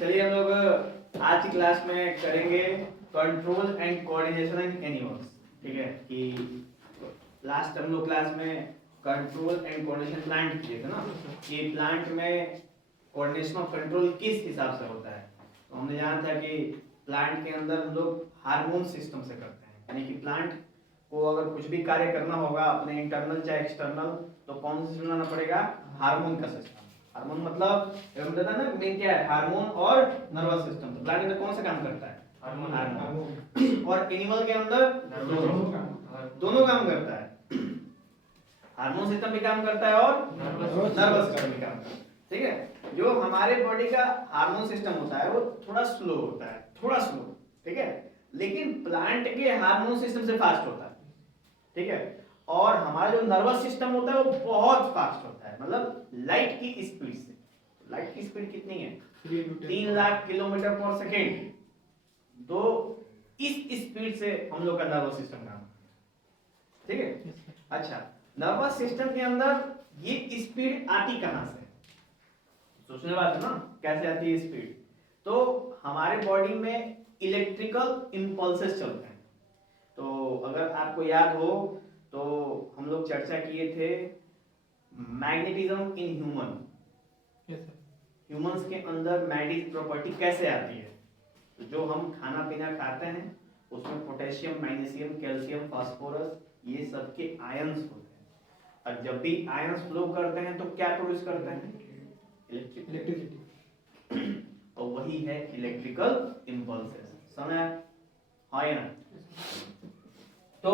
चलिए हम लोग आज की क्लास में करेंगे control and coordination in animals. ठीक है कि लास्ट हम लोग क्लास में कंट्रोल एंड कोऑर्डिनेशन प्लांट किए थे ना, कि प्लांट में कोऑर्डिनेशन और कंट्रोल किस हिसाब से होता है। तो हमने जाना था कि प्लांट के अंदर हम लोग हार्मोन सिस्टम से करते हैं, यानी कि प्लांट को अगर कुछ भी कार्य करना होगा अपने इंटरनल चाहे एक्सटर्नल, तो कौन सा सिस्टम लाना पड़ेगा? हार्मोन का सिस्टम। हार्मोन मतलब बताया ना मेन क्या है, हार्मोन और नर्वस सिस्टम। तो प्लांट के अंदर कौन सा काम करता है? हार्मोन। और एनिमल के अंदर दोनों काम करता है। हार्मोन सिस्टम भी काम करता है और नर्वस सिस्टम भी काम करता है। ठीक है, जो हमारे बॉडी का हार्मोन सिस्टम होता है वो थोड़ा स्लो होता है, थोड़ा स्लो। ठीक है, लेकिन प्लांट के हार्मोन सिस्टम से फास्ट होता है। ठीक है, और हमारा जो नर्वस सिस्टम होता है वो बहुत फास्ट होता है, मतलब लाइट की स्पीड से। लाइट की स्पीड कितनी है? 3 लाख किलोमीटर पर सेकेंड। तो इस स्पीड से हम लोग का नर्वस सिस्टम काम करता है। ठीक है, अच्छा, नर्वस सिस्टम के अंदर ये स्पीड आती कहां से? सोचने बात है ना, कैसे आती है स्पीड? तो हमारे बॉडी में इलेक्ट्रिकल इंपल्सेस चलते हैं। तो अगर आपको याद हो तो हम लोग चर्चा किए थे मैग्नेटिज्म इन ह्यूमन। ह्यूमंस के अंदर मैग्नेटिक प्रॉपर्टी कैसे आती है? तो जो हम खाना पीना खाते हैं उसमें पोटेशियम, मैग्नीशियम, कैल्शियम, फास्फोरस, ये सब के आयंस होते हैं। और जब भी आयंस फ्लो करते हैं तो क्या प्रोड्यूस करते हैं? इलेक्ट्रिसिटी। और वही है इलेक्ट्रिकल इंपल्सेस। समझ है ना? तो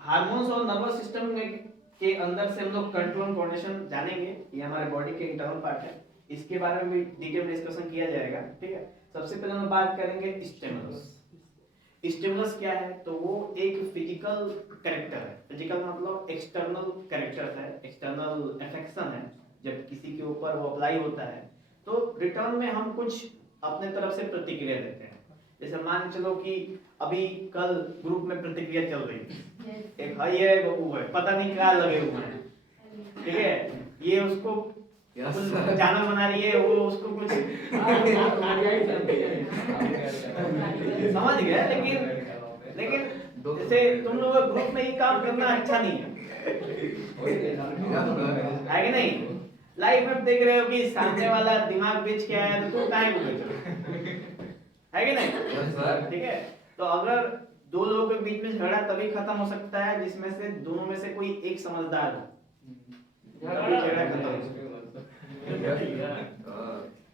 हार्मोन्स और नर्वस सिस्टम में के अंदर से हम लोग कंट्रोल कोऑर्डिनेशन जानेंगे। ये हमारे बॉडी के इंटरनल पार्ट है, इसके बारे में भी डिटेल डिस्कशन किया जाएगा। ठीक है, सबसे पहले हम बात करेंगे स्टिमुलस। स्टिमुलस क्या है? तो वो एक फिजिकल कैरेक्टर है। फिजिकल मतलब एक्सटर्नल कैरेक्टर है, एक्सटर्नल अफेक्शन है। जब किसी के ऊपर वो अप्लाई होता है तो रिटर्न में हम कुछ अपने तरफ से प्रतिक्रिया देते हैं। जैसे मान चलो कि अभी कल ग्रुप में प्रतिक्रिया चल रही थी, एक भाई है वो है, पता नहीं क्या लगे हुए हैं। ठीक है, ये उसको चैनल बना रही है, वो उसको कुछ समझ गया। लेकिन जैसे तुम लोग ग्रुप में ये काम करना अच्छा नहीं है कि नहीं? लाइफ में देख रहे हो कि सामने वाला दिमाग बेच के आया तो तुम काहे को बेच रहे हो? है कि नहीं? ठीक है, तो अगर दो लोगों के बीच में झगड़ा तभी खत्म हो सकता है जिसमें से दोनों में से कोई एक समझदार हो, तभी झगड़ा खत्म हो सकता है।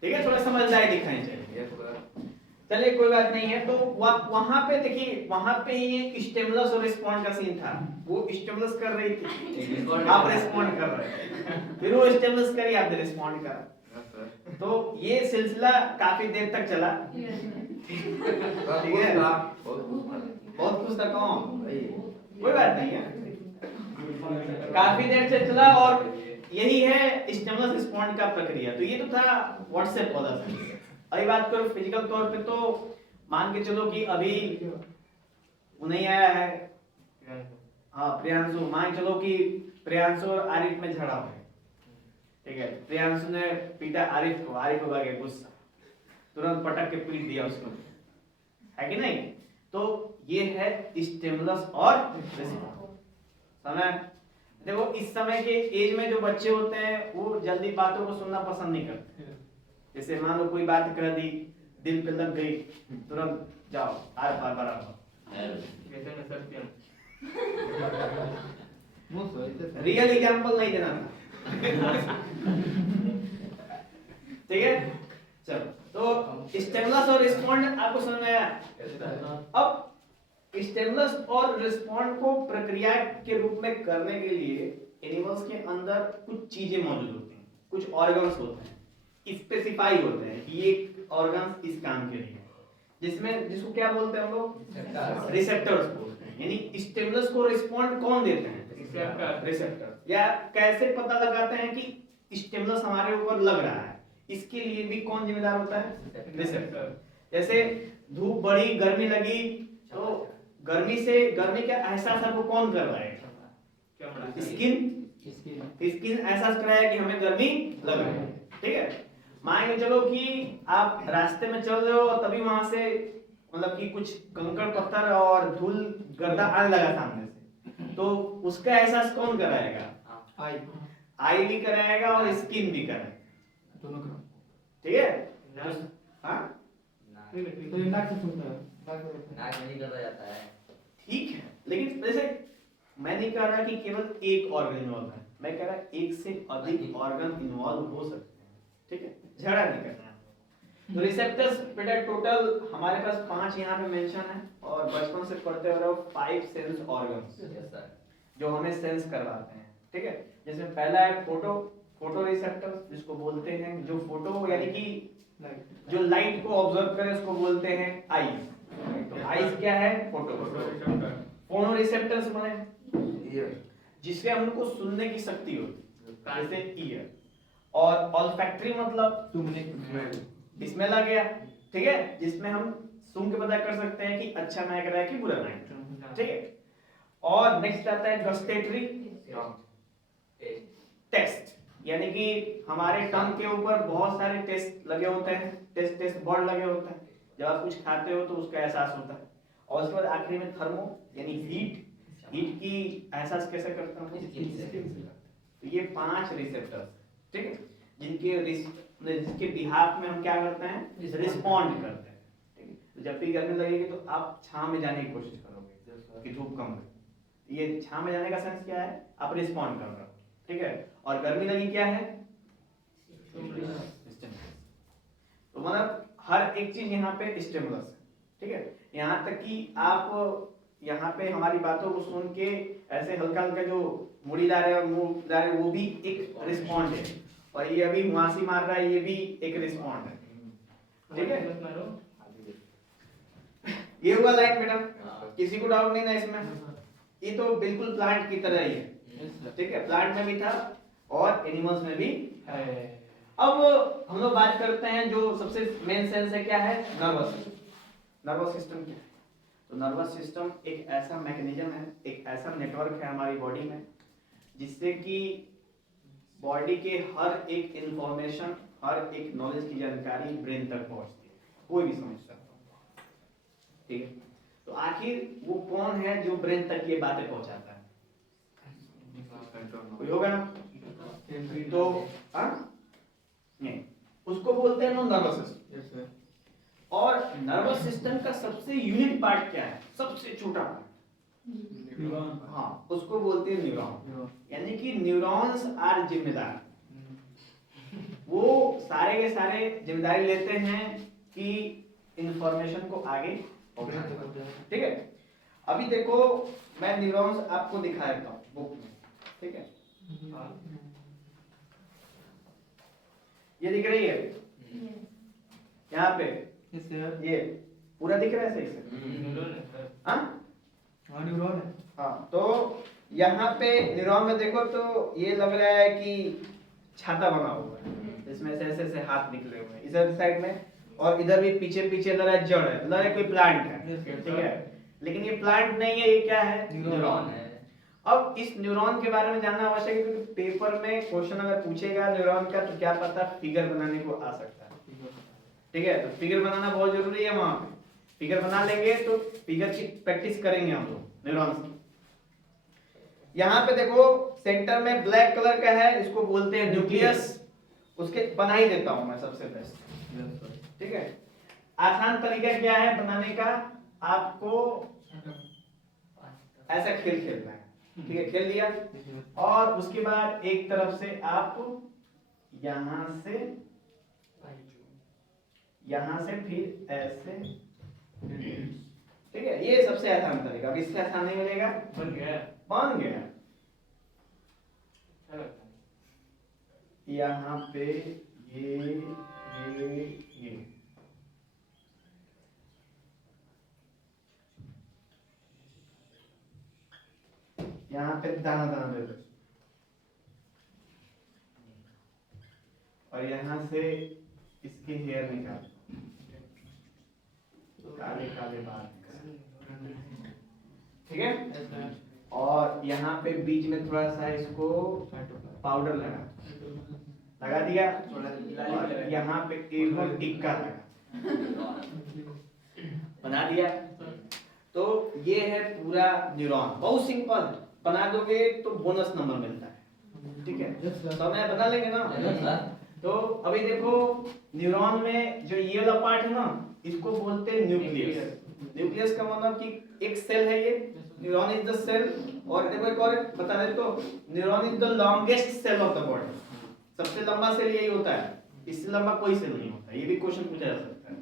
ठीक है, थोड़ा समझदारी दिखानी चाहिए। चलिए कोई बात नहीं है। तो वहां पे देखिए, वहां पे ये स्टिमुलस और रिस्पॉन्ड का सीन था। वो स्टिमुलस कर रही थी, आप रिस्पॉन्ड कर रहे थे, फिर वो स्टिमुलस करी, आपने रिस्पॉन्ड करा। तो ये सिलसिला काफी देर तक चला। ठीक है, बहुत खुश था। कौन? कोई बात नहीं है, काफी देर से चला। और यही है स्टिमुलस रिस्पॉन्ड का प्रक्रिया। तो ये तो था व्हाट्सएप वाला सेंस। अभी बात करो फिजिकल तौर पे, तो मान के चलो कि अभी वो नहीं आया है, हाँ प्रियांशु, मान चलो कि प्रियांशु और आरिफ में झगड़ा हो। ठीक है, प्रियांशु ने पीटा आरिफ को, आरिफ को लगे गुस्सा, तुरंत पटक के पीट दिया उसको, है कि नहीं? तो ये है स्टिमुलस और रिस्पॉन्ड। समझ? देखो इस समय के एज में जो बच्चे होते हैं वो जल्दी बातों को सुनना पसंद नहीं करते। जैसे मान लो कोई बात कह दी, दिल पे लग गई, तुरंत जाओ आर पार बराबर। रियल एग्जांपल नहीं देना था। ठीक है, चलो, तो स्टिमुलस और रिस्पॉन्ड आपको समझ में आया? अब स्टिमुलस और रिस्पॉन्ड को प्रक्रिया के रूप में करने के लिए एनिमल्स के अंदर कुछ चीजें मौजूद होती हैं, कुछ ऑर्गन्स होते हैं, स्पेसिफाई होते हैं कि ये ऑर्गन्स इस काम के लिए, जिसको क्या बोलते हैं हम लोग? रिसेप्टर्स बोलते हैं। यानी स्टिमुलस को रिस्पॉन्ड कौन देते हैं? रिसेप्टर। या कैसे पता लगाते हैं कि स्टिमुलस हमारे ऊपर लग रहा है, इसके लिए भी कौन जिम्मेदार होता है? रिसेप्टर। जैसे धूप बढ़ी, गर्मी लगी, तो गर्मी का एहसास आपको कौन कर रहा है? स्किन एहसास कराया कि हमें गर्मी लग रही है। ठीक है, मान के चलो कि आप रास्ते में चल रहे हो और तभी वहां से मतलब कि कुछ कंकड़ पत्थर और धूल गर्दा आने लगा सामने से, तो उसका एहसास कौन कराएगा? आई भी कराएगा और स्किन भी कराएगा, दोनों का। ठीक है? हाँ तो ये नाक से सुनता है, नाक में नहीं करा जाता है। ठीक है, लेकिन वैसे मैं नहीं कह रहा कि केवल एक ऑर्गन इन्वॉल्व है, मैं कह रहा एक से अधिक ऑर्गन इन्वॉल्व हो सकते हैं, ठीक है? झगड़ा नहीं करना है। तो रिसेप्टर्स बेटा टोटल हमारे पास 5 यहाँ पे मेंशन है, और बचपन से पढ़ते हो 5 सेंस ऑर्गन्स जो हमें सेंस करवाते हैं, ठीक है? जिसमें पहला है फोटो रिसेप्टर्स, जिसको बोलते हैं जो फोटो यानी कि जो लाइट को ऑब्जर्व करे उसको बोलते हैं आईज। तो आईज क्या है? Photo receptor. फोनो रिसेप्टर्स माने जिससे हमको सुनने की शक्ति होती है, जैसे ईयर। और ऑल्फैक्टरी मतलब स्मेल आ गया, ठीक है? जिसमें हम सूंघ के पता कर सकते हैं कि अच्छा महक रहा है कि बुरा महक रहा है, ठीक है? और नेक्स्ट आता है गस्टेटरी टेस्ट, यानी कि हमारे टंग के ऊपर बहुत सारे टेस्ट लगे होते हैं, टेस्ट बर्ड लगे होते हैं, जब आप कुछ खाते हो तो उसका एहसास होता है। और उसके बाद आखिरी में थर्मो यानी हीट की एहसास कैसे करता हूँ? स्किन से। तो ये 5 रिसेप्टर्स, ठीक है, जिसके बिहाफ में हम क्या करते हैं? रिस्पॉन्ड करते हैं, ठीक है? तो जब भी गर्मी लगेगी तो आप छांव में जाने की कोशिश करोगे कि धूप कम लगे। ये छांव में जाने का सेंस क्या है? आप रिस्पॉन्ड कर रहे हो, ठीक है? और गर्मी लगी क्या है? तो मतलब हर एक चीज यहाँ पे स्टिमुलस है, ठीक है? यहाँ तक कि आप यहाँ पे हमारी बातों को सुन के ऐसे हल्का हल्का जो मुड़ी ला रहे हैं और मुंह ला रहे हैं, वो भी एक रिस्पॉन्ड है। और ये अभी मुआसी मार रहा है, ये भी एक रिस्पॉन्ड है, ठीक है? ये हुआ लाइट बेटा, किसी को डाउट नहीं ना इसमें? ये तो बिल्कुल प्लांट की तरह ही है, ठीक है? प्लांट में भी था और एनिमल्स में भी है। अब हम लोग बात करते हैं जो सबसे मेन सेंस है, क्या है? Nervous system. नर्वस सिस्टम क्या है? तो नर्वस सिस्टम एक ऐसा मैकेनिज्म है, एक ऐसा नेटवर्क है हमारी बॉडी में, जिससे कि बॉडी के हर एक इंफॉर्मेशन, हर एक नॉलेज की जानकारी ब्रेन तक पहुंचती है, कोई भी समझ सकता है, ठीक है? तो आखिर वो कौन है जो ब्रेन तक ये बातें पहुंचाता है? कोई होगा ना? तो नहीं, उसको बोलते हैं नर्वस सिस्टम। और नर्वस सिस्टम का सबसे यूनिक पार्ट क्या है? सबसे छोटा पार्ट, हाँ, उसको बोलते हैं न्यूरॉन। यानी कि न्यूरॉन्स आर जिम्मेदार, वो सारे के सारे जिम्मेदारी लेते हैं कि इंफॉर्मेशन को आगे पहुंचाना, ठीक है? अभी देखो मैं न्यूरॉन्स आपको दिखा देता हूँ बुक में, ठीक है? ये दिख रही है यहाँ पे, ये पूरा दिख रहा है सही से? हाँ न्यूरॉन है। हाँ, तो यहाँ पे न्यूरॉन में देखो तो ये लग रहा है कि छाता बना हुआ है, इसमें से ऐसे ऐसे हाथ निकले हुए हैं इधर साइड में, और इधर भी पीछे पीछे लग रहा है जड़ है, लग रहा है कोई प्लांट है, ठीक है? लेकिन ये प्लांट नहीं है, ये क्या है? न्यूरॉन है। अब इस न्यूरॉन के बारे में जानना आवश्यक है, क्योंकि पेपर में क्वेश्चन अगर पूछेगा न्यूरॉन का तो क्या पता फिगर बनाने को आ सकता है, ठीक है? तो फिगर बनाना बहुत जरूरी है, वहां पे फिगर बना लेंगे तो फिगर की प्रैक्टिस करेंगे हम लोग न्यूरॉन्स की। यहाँ पे देखो सेंटर में ब्लैक कलर का है, इसको बोलते हैं न्यूक्लियस। उसके बना ही देता हूं मैं सबसे बेस्ट, ठीक है? आसान तरीका क्या है बनाने का? आपको ऐसा खेल खेलना है, ठीक है? खेल लिया, और उसके बाद एक तरफ से आप यहां से फिर ऐसे, ठीक है? ये सबसे आसान तरीका। अब इससे आसान नहीं मिलेगा, बन गया। यहाँ पे ये यहाँ पे दाना दाना दे दो, और यहाँ से इसके हेयर निकाल, काले काले बाल, ठीक है? और यहाँ पे बीच में थोड़ा सा इसको पाउडर लगा, लगा दिया, और यहाँ पे एक और टिक्का लगा, बना दिया। तो ये है पूरा न्यूरॉन, बहुत सिंपल, बना दोगे तो बोनस नंबर मिलता है, ठीक है। तो मैं बना लेंगे ना। तो अभी देखो न्यूरॉन में जो ये वाला पार्ट है ना, इसको बोलते हैं न्यूक्लियस। न्यूक्लियस का मतलब कि एक सेल है ये, न्यूरॉन इज द सेल। और देखो एक और बता दे तो, neuron is the longest cell of the body, सबसे लंबा सेल यही होता है, इससे लंबा कोई सेल नहीं होता। ये भी क्वेश्चन पूछा जा सकता है।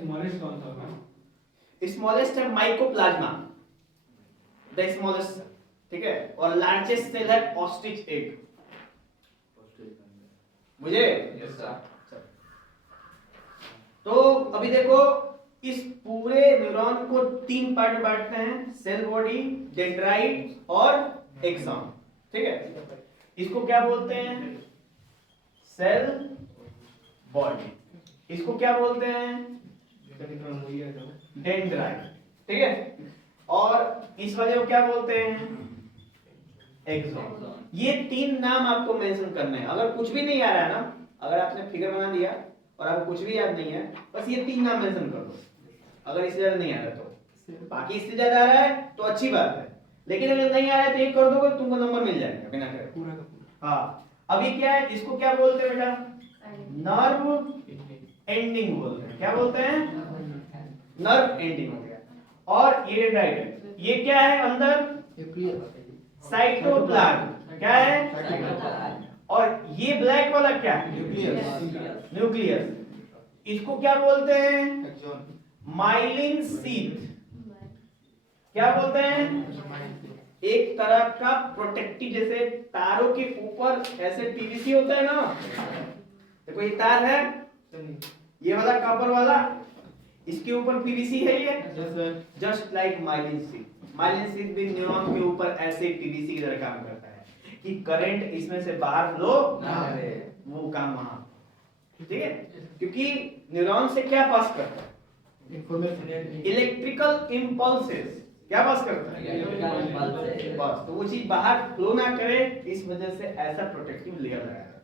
स्मॉलेस्ट कौन सा होगा? स्मॉलेस्ट है माइकोप्लाज्मा, द स्मॉलेस्ट, ठीक है। और लार्जेस्ट सेल है ऑस्ट्रिच एग, मुझे यस सर। तो अभी देखो इस पूरे न्यूरॉन को 3 पार्ट में बांटते हैं, सेल बॉडी, डेंड्राइट और एक्सॉन, ठीक है। इसको क्या बोलते हैं? Cell body. इसको क्या बोलते हैं? डेंड्राइट, ठीक है। और इस वाले को क्या बोलते हैं? एक्सॉन। ये 3 नाम आपको मेंशन करने हैं। अगर कुछ भी नहीं आ रहा है ना, अगर आपने फिगर बना दिया और आपको कुछ भी याद नहीं है, बस ये 3 नाम मेंशन कर दो। अगर इससे ज्यादा नहीं आ रहा तो, बाकी इससे ज्यादा आ रहा है तो अच्छी बात है, लेकिन अगर नहीं आ रहा है तो एक कर दोगे, तुमको नंबर मिल जाएगा बिना करे पूरा का पूरा। हाँ, अभी क्या है, इसको क्या बोलते हैं बेटा? नर्व एंडिंग बोलते हैं। क्या बोलते हैं? नर्व एंडिंग हो गया। और ये डेंड्राइट है, ये क्या है अंदर? साइटोप्लाज्म। क्या है? और ये ब्लैक वाला क्या है? न्यूक्लियस। इसको क्या बोलते हैं? Myelin sheath. क्या बोलते हैं? एक तरह का प्रोटेक्टिव, जैसे तारों के ऊपर ऐसे पीवीसी होता है ना, देखो ये तार है, ये वाला कॉपर वाला, इसके ऊपर पीवीसी है ये, just like myelin sheath. Myelin sheath भी न्यूरॉन के ऊपर ऐसे पीवीसी की तरह काम करता है कि करंट इसमें से बाहर फ्लो ना करे, वो काम वहां, ठीक है। क्योंकि न्यूरॉन से क्या पास करता है? Information, electrical impulses. क्या पास करता है? बस, तो वो चीज बाहर फ्लो ना करे, इस वजह से ऐसा प्रोटेक्टिव लेयर लगाया जाता है।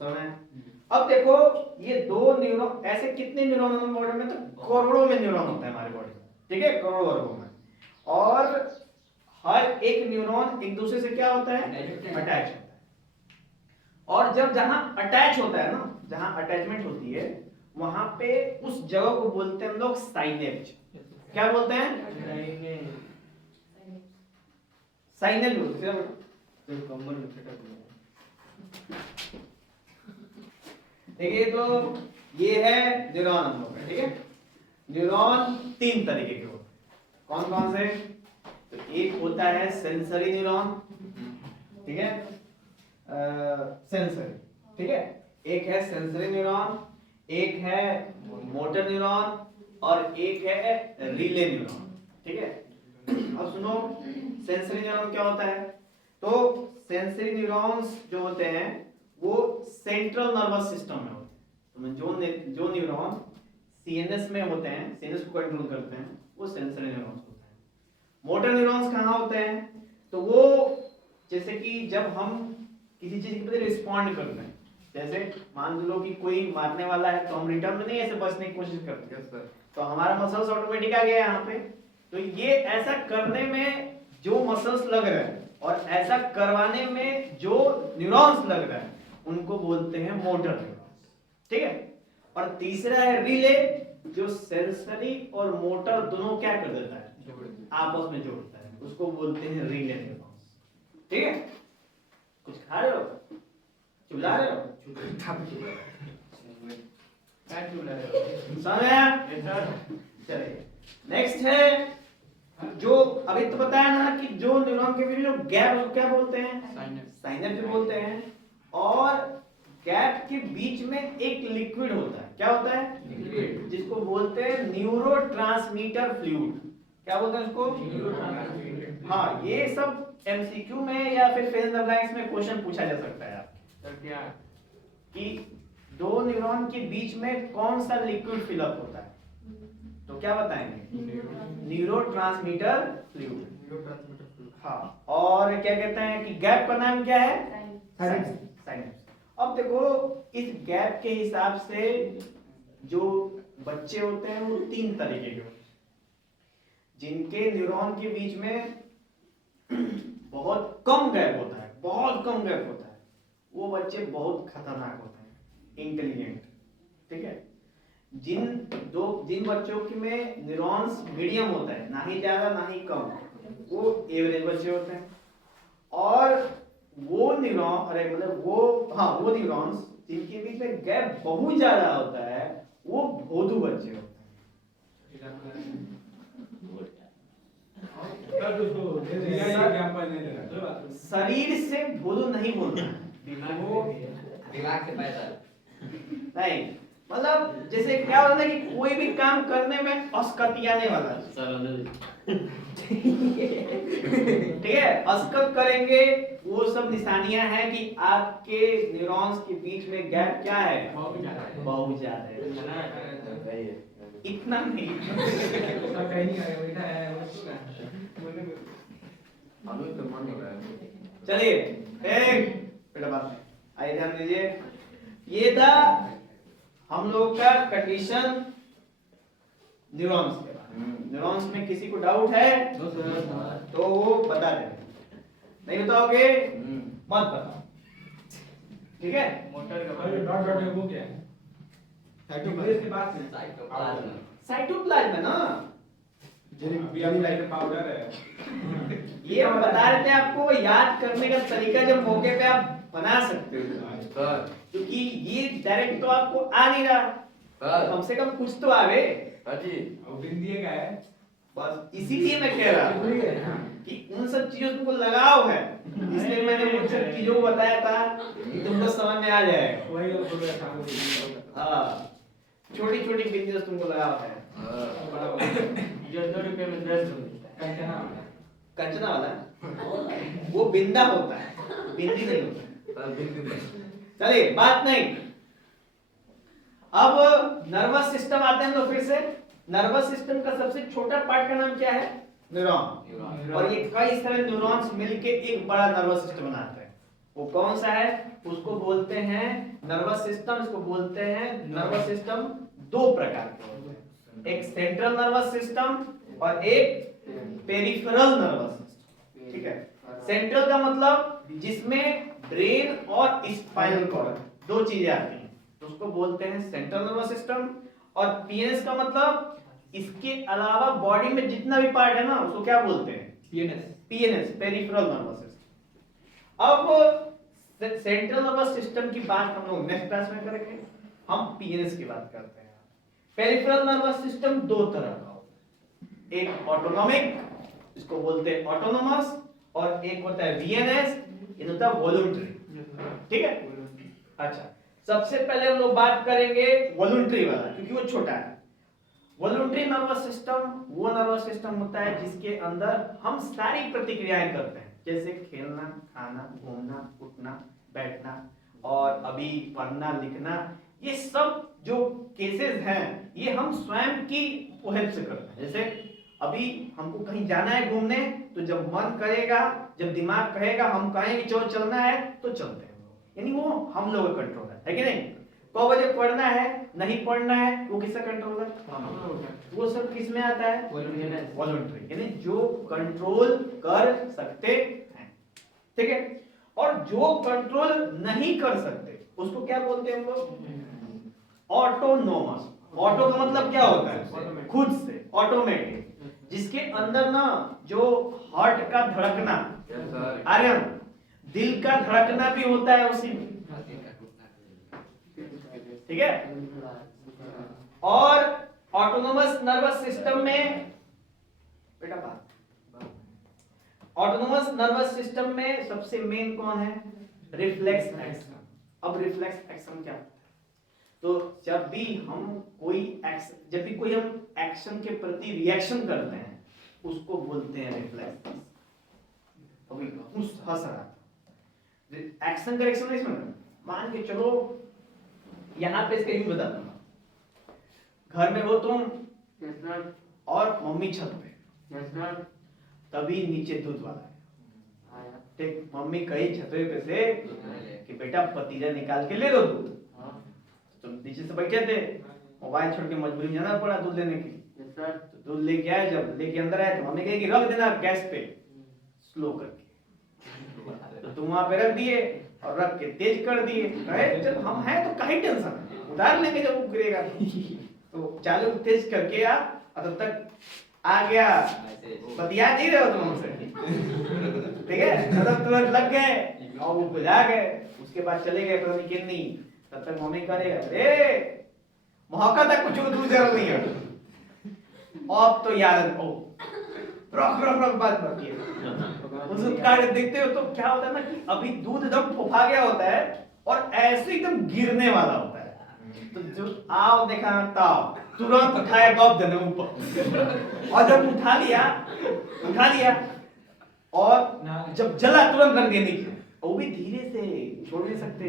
समझ में? अब देखो ये 2 न्यूरॉन, ऐसे कितने न्यूरॉन है बॉडी में? तो करोड़ों में न्यूरॉन होता है हमारे बॉडी में, ठीक है, करोड़ों वर्गों में। और हर एक न्यूरॉन एक दूसरे से क्या होता है? अटैच होता है। और जब जहां अटैच होता है ना, जहां अटैचमेंट होती है, वहां पे उस जगह को बोलते हैं हम लोग साइनेप्स। क्या बोलते हैं? साइनेल बोलते हैं। देखिए, तो ये है न्यूरॉन हम लोग का, ठीक है। न्यूरॉन 3 तरीके के होते हैं। कौन कौन से? तो एक होता है सेंसरी न्यूरॉन, ठीक है, सेंसरी, ठीक है। एक है सेंसरी न्यूरॉन, एक है मोटर न्यूरॉन, और एक है रिले न्यूरॉन, ठीक है। अब सुनो, सेंसरी न्यूरॉन क्या होता है? तो सेंसरी न्यूरॉन्स जो होते हैं वो सेंट्रल नर्वस सिस्टम में होते हैं। तो जो न्यूरॉन सीएनएस में होते हैं, सीएनएस को कंट्रोल करते हैं, वो सेंसरी न्यूरॉन्स होते हैं। मोटर न्यूरॉन्स कहाँ होते हैं? तो वो जैसे कि जब हम किसी चीज के प्रति रिस्पॉन्ड करते हैं, जैसे मान लो कि कोई मारने वाला है तो हम रिटर्न में नहीं ऐसे बचने की कोशिश करते हैं, तो हमारा मसल्स ऑटोमेटिक आ गया यहाँ पे। तो ये ऐसा करने में जो मसल्स लग रहे हैं और ऐसा करवाने में जो न्यूरॉन्स लग रहे हैं, उनको बोलते हैं मोटर न्यूरॉन्स, ठीक है। और तीसरा है रिले, जो सेंसरी और मोटर दोनों क्या कर देता है? आपस में जोड़ता है, उसको बोलते हैं रिले न्यूरॉन्स, ठीक है। कुछ खा रहे हो? चिल्ला रहे हो? समझ आया? चलिए, नेक्स्ट है, जो अभी तो बताया ना कि जो न्यूरॉन के बीच में गैप, उसको क्या बोलते हैं? साइनेप्स बोलते हैं। और गैप के बीच में एक लिक्विड होता है। क्या होता है? लिक्विड, जिसको बोलते हैं न्यूरोट्रांसमीटर फ्लूइड। क्या बोलते हैं उसको? हाँ, ये सब एमसीक्यू में या फिर फिल इन द ब्लैंक्स में क्वेश्चन पूछा जा सकता है आपके, क्या कि 2 न्यूरॉन के बीच में कौन सा लिक्विड फिलअप होता है? तो क्या बताएंगे? Neurotransmitter fluid. हाँ, और क्या कहते हैं कि गैप का नाम क्या है? साइनेप्स। अब देखो इस गैप के हिसाब से जो बच्चे होते हैं वो 3 तरीके के होते हैं। जिनके न्यूरॉन के बीच में बहुत कम गैप होता है, बहुत कम गैप होता है, वो बच्चे बहुत खतरनाक होते हैं, इंटेलिजेंट। ठीक है। जिन बच्चों के में न्यूरॉन्स मीडियम होता है, ना ही ज्यादा ना ही कम, वो एवरेज बच्चे होते हैं। और वो न्यूरॉन्स जिनके बीच में गैप बहुत ज्यादा होता है वो भोदू बच्चे होते हैं। शरीर से भोदू नहीं बोलना है, वो दिमाग से पैदा नहीं, मतलब जैसे क्या होता है कि कोई भी काम करने में अस्कतियाने वाला, ठीक है, अस्कत करेंगे, वो सब निशानियां हैं कि आपके न्यूरॉन्स के बीच में गैप क्या है, बहुत ज्यादा है। इतना नहीं चलिए एक बेटा बात आइए ध्यान दीजिए। ये था हम लोग का कंडीशन न्यूरॉन्स के बारे में। न्यूरॉन्स में किसी को डाउट है तो वो बता दें, नहीं बताओगे मत बताओ, ठीक है। साइटोप्लाज्म है ना, पाउडर है। ये हम बता रहे थे आपको याद करने का तरीका, जब मौके पे आप बना सकते हो, क्योंकि ये डायरेक्ट तो आपको आ नहीं रहा, कम से कम कुछ तो आवे। बिंदिए का है, बस इसीलिए मैं कह रहा हूँ कि उन सब चीजों तुमको लगाव है, इसलिए मैंने उन सब चीजों को बताया था कि तुमको समझ में आ जाएगा। वही लोग बोल रहे थे। हाँ, छोटी छोटी बिंदियों तुमको लगाव है। जो 2 रुपए में 10 कंचना वाला वो बिंदा होता है, बिंदी नहीं होता है। चलिए बात नहीं, अब नर्वस सिस्टम आते हैं। तो फिर से नर्वस सिस्टम का सबसे छोटा पार्ट का नाम क्या है, न्यूरॉन। और ये कई सारे न्यूरॉन्स मिलके एक बड़ा नर्वस सिस्टम बनाते हैं। वो कौन सा है, उसको बोलते हैं नर्वस सिस्टम। इसको बोलते हैं नर्वस सिस्टम 2 प्रकार के होते हैं, एक सेंट्रल नर्वस सिस्टम और एक पेरिफेरल नर्वस सिस्टम। ठीक है, सेंट्रल का मतलब जिसमें ब्रेन और स्पाइनल कॉर्ड 2 चीजें आती हैं, तो उसको बोलते हैं सेंट्रल नर्वस सिस्टम। और पीएनएस का मतलब इसके अलावा बॉडी में जितना भी पार्ट है ना, उसको क्या बोलते हैं, पीएनएस, पेरिफेरल नर्वस सिस्टम। अब सेंट्रल नर्वस सिस्टम की बात हम लोग नेक्स्ट क्लास में करेंगे, हम पीएनएस की बात करते हैं। पेरिफेरल नर्वस सिस्टम 2 तरह का होता है, एक ऑटोनॉमिक, इसको बोलते हैं ऑटोनोमस, और एक होता है वीएनएस, ये होता है वॉलंटरी। ठीक है, अच्छा सबसे पहले हम लोग बात करेंगे वॉलंटरी वाला, क्योंकि वो छोटा है। वॉलंटरी नर्वस सिस्टम वो नर्वस सिस्टम होता है जिसके अंदर हम सारी प्रतिक्रियाएं करते हैं, जैसे खेलना, खाना, घूमना, उठना, बैठना, और अभी पढ़ना, लिखना, ये सब जो केसेस हैं ये हम स्वयं की हेल्प से करते हैं। जैसे अभी हमको कहीं जाना है घूमने, तो जब मन करेगा, जब दिमाग कहेगा हम कहेंगे चलो चलना है, तो चलते हैं, यानी वो हम लोगों का कंट्रोल है कि नहीं। को बजे पढ़ना है, नहीं पढ़ना है, वो किसका कंट्रोल है, वो सब किस में आता है, वॉलंटरी, यानी जो कंट्रोल कर सकते हैं। ठीक है, और जो कंट्रोल नहीं कर सकते उसको क्या बोलते हैं हम लोग, ऑटोनोमस। ऑटो का मतलब क्या होता है, खुद से, ऑटोमेटिक, जिसके अंदर ना जो हार्ट का धड़कना, आर्यन दिल का धड़कना भी होता है उसी में। ठीक है, और ऑटोनोमस नर्वस सिस्टम में बेटा बात, ऑटोनोमस नर्वस सिस्टम में सबसे मेन कौन है, रिफ्लेक्स एक्शन। अब रिफ्लेक्स एक्शन क्या होता है, तो जब भी हम कोई हम एक्शन के प्रति रिएक्शन करते हैं उसको बोलते हैं रिफ्लेक्स। अभी उस हंस रहा था, एक्शन का रिएक्शन नहीं समझ, मान के चलो यहाँ पे इसका यूं बता दूंगा, घर में हो तुम और मम्मी छत पे, तभी नीचे दूध वाला है, ठीक, मम्मी कही छतरी पे से कि बेटा पतीला निकाल के ले लो दूध। तुम नीचे से बैठे थे, मोबाइल छोड़ के मजबूरी में जाना पड़ा दूध लेने के लिए। तो दूध लेके आए, जब लेके अंदर आए तो मम्मी कहेगी रख देना गैस पे स्लो करके। तो तुम वहां पे रख दिए और रख के तेज कर दिए। कहे जब हम हैं तो काहे टेंशन है, उधार लेंगे जब वो गिरेगा तो चालू तेज करके आप तब तक आ गया, बतिया नहीं रहे हो तुम हमसे, ठीक है, मतलब तुरंत लग गए और वो बुझा गए। उसके बाद चले गए पता नहीं कितनी, तब तक मम्मी करेगा अरे मौका तक कुछ दूर जरूर नहीं है। अब तो याद ओ रख रख रख बात बाकी है। उस कार्ड देखते हो तो क्या होता है ना कि अभी दूध एकदम फुफा गया होता है और ऐसे एकदम गिरने वाला होता है। तो जो आओ देखा ताव तुरंत उठाया गप देने ऊपर, और जब उठा लिया और जब जला तुरंत रख देने की, वो भी धीरे से, छोड़ नहीं सकते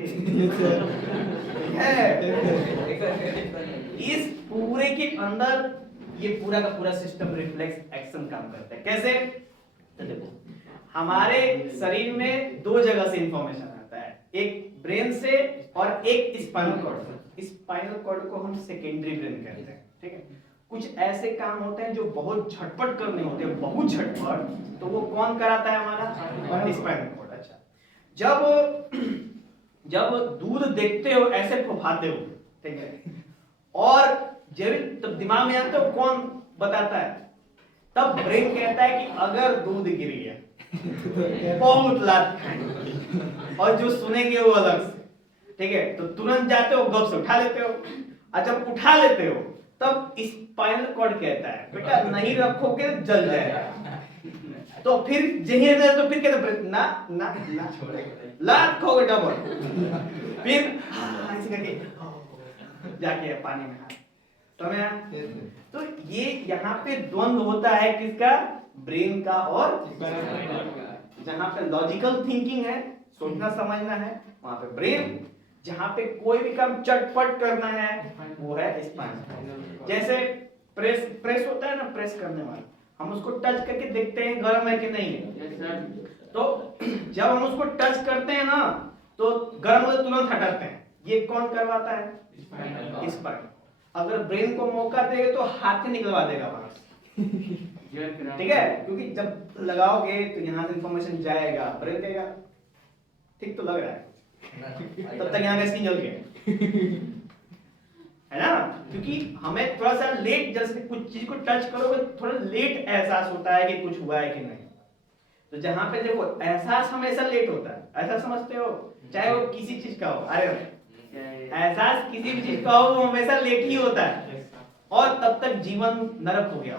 इस पूरे के अंदर ये पूरा का पूरा सिस्टम रिफ्लेक्स एक्शन काम करता है। कैसे? तो देखो हमारे शरीर में दो जगह से इंफॉर्मेशन आता है, एक ब्रेन से और एक स्पाइनल कॉर्ड से। स्पाइनल कॉर्ड को हम सेकेंडरी ब्रेन कहते हैं, ठीक है। कुछ ऐसे काम होते हैं जो बहुत झटपट करने होते हैं, बहुत झटपट, तो वो कौन कराता है हमारा? Spinal cord. अच्छा, जब दूध देखते हो ऐसे फुफाते हो, ठीक है, और जब तब दिमाग में आता है कौन बताता है? तब ब्रेन कहता है कि अगर दूध गिर गया बहुत लात खाएंगे, और जो सुनेंगे वो अलग से, ठीक है। तो तुरंत जाते हो गप से उठा लेते हो, और जब उठा लेते हो तब स्पाइनल कॉर्ड कहता है बेटा नहीं रखोगे जल जाएगा। तो फिर जहिए तो फिर कहते ना ना ना लात खोगे डबल, फिर ऐसे करके जाके पानी में हाथ तो तो ये यहाँ पे द्वंद्व होता है किसका? ब्रेन का और जहाँ पे लॉजिकल थिंकिंग है, सोचना समझना है, वहां पे ब्रेन। जहाँ पे कोई भी काम चटपट करना है वो है स्पाइनल। जैसे प्रेस होता है ना, प्रेस करने वाला, हम उसको टच करके देखते हैं गर्म है कि नहीं है। तो जब हम उसको टच करते हैं ना तो गर्म होते तुरंत हटाते हैं, ये कौन करवाता है? स्पाइनल। अगर ब्रेन को मौका देगा तो हाथ ही निकलवा देगा वहां से, ठीक है, क्योंकि जब लगाओगे तो यहाँ से इंफॉर्मेशन जाएगा, ब्रेन कहेगा ठीक तो लग रहा है, तब तक यहाँ का स्किन जल गया, है ना। क्योंकि हमें थोड़ा सा लेट, जैसे कुछ चीज को टच करोगे थोड़ा लेट एहसास होता है कि कुछ हुआ है कि नहीं। तो जहाँ पे देखो एहसास हमेशा लेट होता है, ऐसा समझते हो, चाहे वो किसी चीज का हो। अरे एहसास किसी भी चीज का हो वो हमेशा लेट ही होता है, और तब तक जीवन नरक हो गया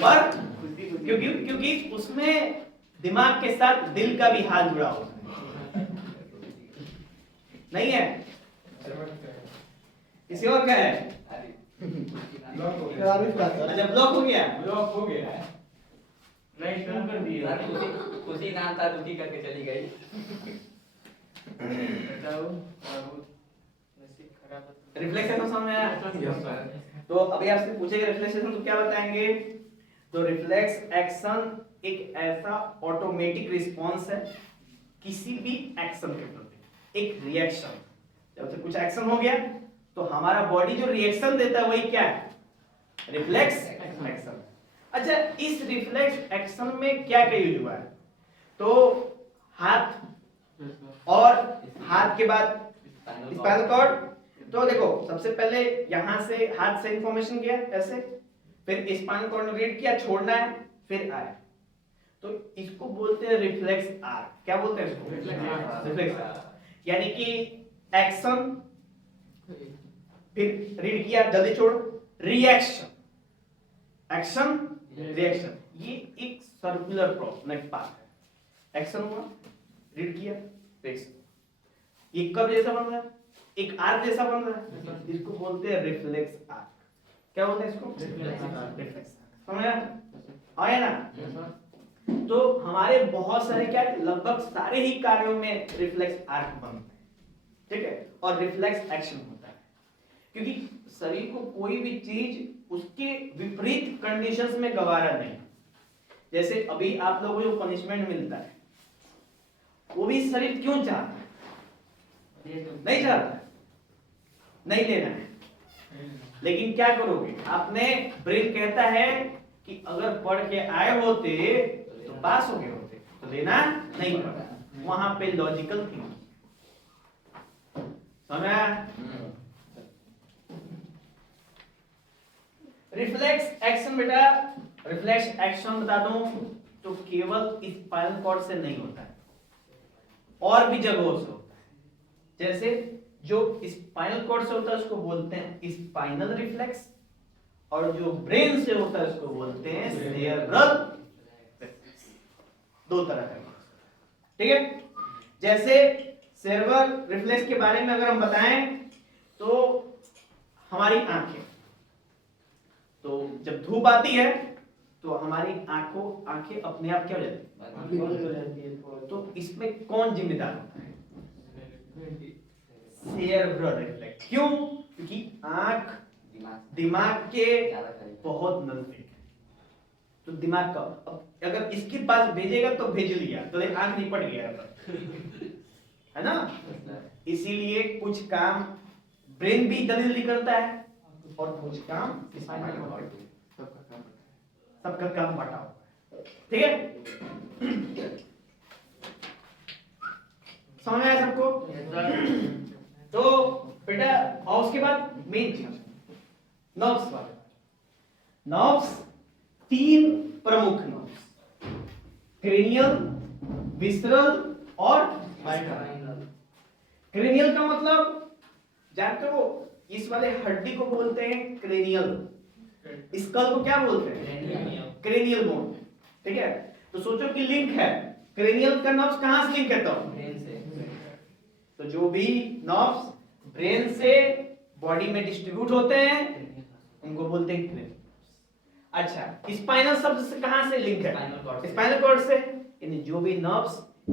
पर क्योंकि उसमें दिमाग के साथ दिल का भी हाथ जुड़ा होता है, नहीं है? किसी और का है? अच्छा ब्लॉक हो गया, नहीं शुरू कर दिया। खुशी नाम था, दुखी करके चली गई। बताओ बाबू, नसीब खराब है। रिफ्लेक्शन समझ में आया? तो अभी आपसे पूछेगा रिफ्लेक्शन तो क्या बताएंगे? तो रिफ्लेक्स एक्शन एक ऐसा ऑटोमेटिक रिस्पॉन्स है किसी भी एक्शन के प्रति, एक रिएक्शन। जब से कुछ एक्शन हो गया तो हमारा बॉडी जो रिएक्शन देता है वही क्या है? Reflex action. अच्छा, इस रिफ्लेक्स एक्शन में क्या क्या यूज हुआ है? तो हाथ, और हाथ के बाद स्पाइनल कॉर्ड। तो देखो सबसे पहले यहाँ से हाथ से इंफॉर्मेशन गया ऐसे, फिर स्पाइनल कॉर्ड ने रीड किया, छोड़ना है, फिर आया। तो इसको बोलते हैं रिफ्लेक्स आर्क। क्या बोलते हैं इसको? Reflex arc. यानी कि एक्शन, फिर रीड किया जल्दी छोड़, रिएक्शन, एक्शन रिएक्शन, ये एक सर्कुलर पाथ है। एक्शन हुआ, रीड किया, रिएक्शन, ये कर्व जैसा बन रहा है, एक आर्क जैसा बन रहा है, इसको बोलते हैं रिफ्लेक्स आर्क। क्या बोलते हैं इसको? Reflex arc. समझ आया ना? तो हमारे बहुत सारे क्या, लगभग सारे ही कार्यों में रिफ्लेक्स आर्क बनते हैं, ठीक है, और रिफ्लेक्स एक्शन होता है। क्योंकि शरीर को कोई भी चीज उसके विपरीत कंडीशंस में गवारा नहीं। जैसे अभी आप लोगों को जो पनिशमेंट मिलता है वो भी शरीर क्यों चाहता है? नहीं चाहता, नहीं लेना है, लेकिन क्या करोगे? आपने ब्रेन कहता है कि अगर पढ़ के आए होते तो पास हो गए होते, तो लेना नहीं पड़ा। वहां पे लॉजिकल थिंकिंग समझ में आया? रिफ्लेक्स एक्शन बेटा, रिफ्लेक्स एक्शन बता दूं तो केवल स्पाइनल कॉर्ड से नहीं होता है, और भी जगहों से होता है। जैसे जो स्पाइनल कॉर्ड से होता है उसको बोलते हैं स्पाइनल रिफ्लेक्स, और जो ब्रेन से होता है उसको बोलते हैं सेरेब्रल रिफ्लेक्स। दो तरह का, ठीक है। जैसे सेरेब्रल रिफ्लेक्स के बारे में अगर हम बताएं तो हमारी आंखें, तो जब धूप आती है तो हमारी आंखें अपने आप क्या हो जाती है? तो इसमें कौन जिम्मेदार होता है? Cerebral reflex. क्यों? क्योंकि आंख दिमाग के बहुत नजदीक है, तो दिमाग का अब अगर इसके पास भेजेगा तो भेज लिया, तो आंख निपट गया है ना। इसीलिए कुछ काम ब्रेन भी जल्दी करता है और कुछ काम स्पाइनल कॉर्ड, सबका काम बटा हुआ है, ठीक है। समझ में आया सबको? तो बेटा और उसके बाद मेन चीज नर्व्स वाले। नर्व्स तीन प्रमुख नर्व्स, क्रेनियल, विसरल और स्पाइनल। क्रेनियल का मतलब जानते हो, इस वाले हड्डी को बोलते हैं क्रेनियल, स्कल को क्या बोलते हैं? क्रेनियल बोन, ठीक है। तो सोचो कि लिंक है, क्रेनियल का नर्व्स कहां से लिंक है? तो जो भी नर्व्स ब्रेन से बॉडी में डिस्ट्रीब्यूट होते हैं उनको बोलते हैं क्रेनियल। अच्छा, स्पाइनल शब्द से कहां से लिंक है? स्पाइनल कॉर्ड से। यानी जो भी नर्व्स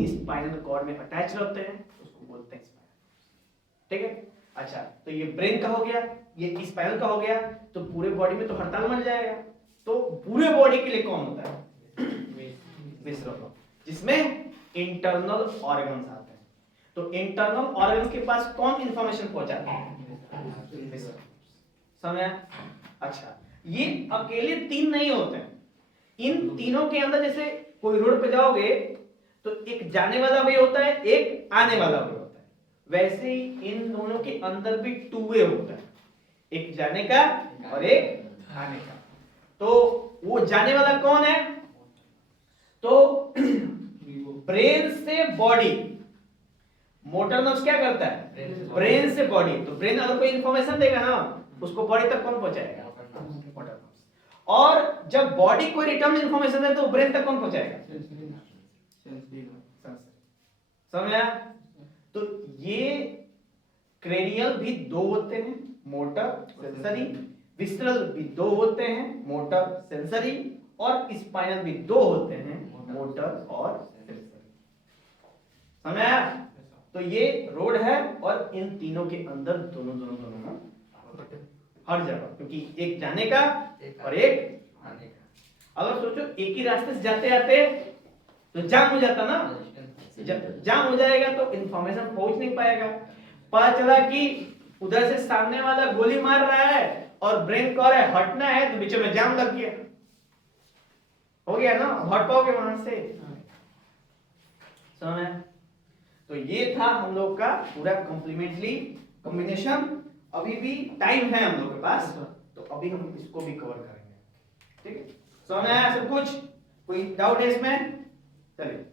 स्पाइनल कॉर्ड में अटैच रहते हैं उसको बोलते हैं स्पाइनल, ठीक है। अच्छा, तो ये ब्रेन का हो गया, ये स्पाइनल का हो गया, तो पूरे बॉडी में तो हड़ताल मच जाएगा। तो पूरे बॉडी के लिए कौन होता है? विसरल, जिसमें इंटरनल ऑर्गन्स आते हैं। तो इंटरनल ऑर्गन्स के पास कौन इंफॉर्मेशन पहुंचाता है? समझ? अच्छा, ये अकेले तीन नहीं होते हैं, इन तीनों के अंदर जैसे कोई रोड पे जाओगे तो एक जाने वाला वे होता है, एक आने वाला वे होता है, वैसे ही इन दोनों के अंदर भी टू वे होता है, एक जाने का और एक आने का। तो वो जाने वाला कौन है? तो ब्रेन से बॉडी, मोटर नर्व्स क्या करता है? ब्रेन से बॉडी। तो ब्रेन अगर कोई इंफॉर्मेशन देगा ना, उसको बॉडी तक कौन पहुंचाएगा? Motor nerves. और जब बॉडी कोई रिटर्न इंफॉर्मेशन दे तो ब्रेन तक कौन पहुंचाएगा? समझ आया? तो ये क्रेनियल भी दो होते हैं, मोटर सेंसरी, विसरल भी दो होते हैं, मोटर सेंसरी, और स्पाइनल भी दो होते हैं, मोटर और सेंसरी। समझ आया? तो ये रोड है और इन तीनों के अंदर दोनों हर जगह, क्योंकि एक जाने का और एक आने का। अगर सोचो एक ही रास्ते से जाते आते तो जाम हो जाता ना, जाम हो जाएगा तो इंफॉर्मेशन पहुंच नहीं पाएगा। पता चला कि उधर से सामने वाला गोली मार रहा है और ब्रेन कह रहा है हटना है, तो बीच में जाम लग गया, हो गया ना, हट पाओगे वहां से? समझ? तो ये था हम लोग का पूरा कॉम्प्लीमेंट्री कॉम्बिनेशन। अभी भी टाइम है हम लोग के पास, तो अभी हम इसको भी कवर करेंगे, ठीक है। समझ आया सब कुछ? कोई डाउट है इसमें? चलिए।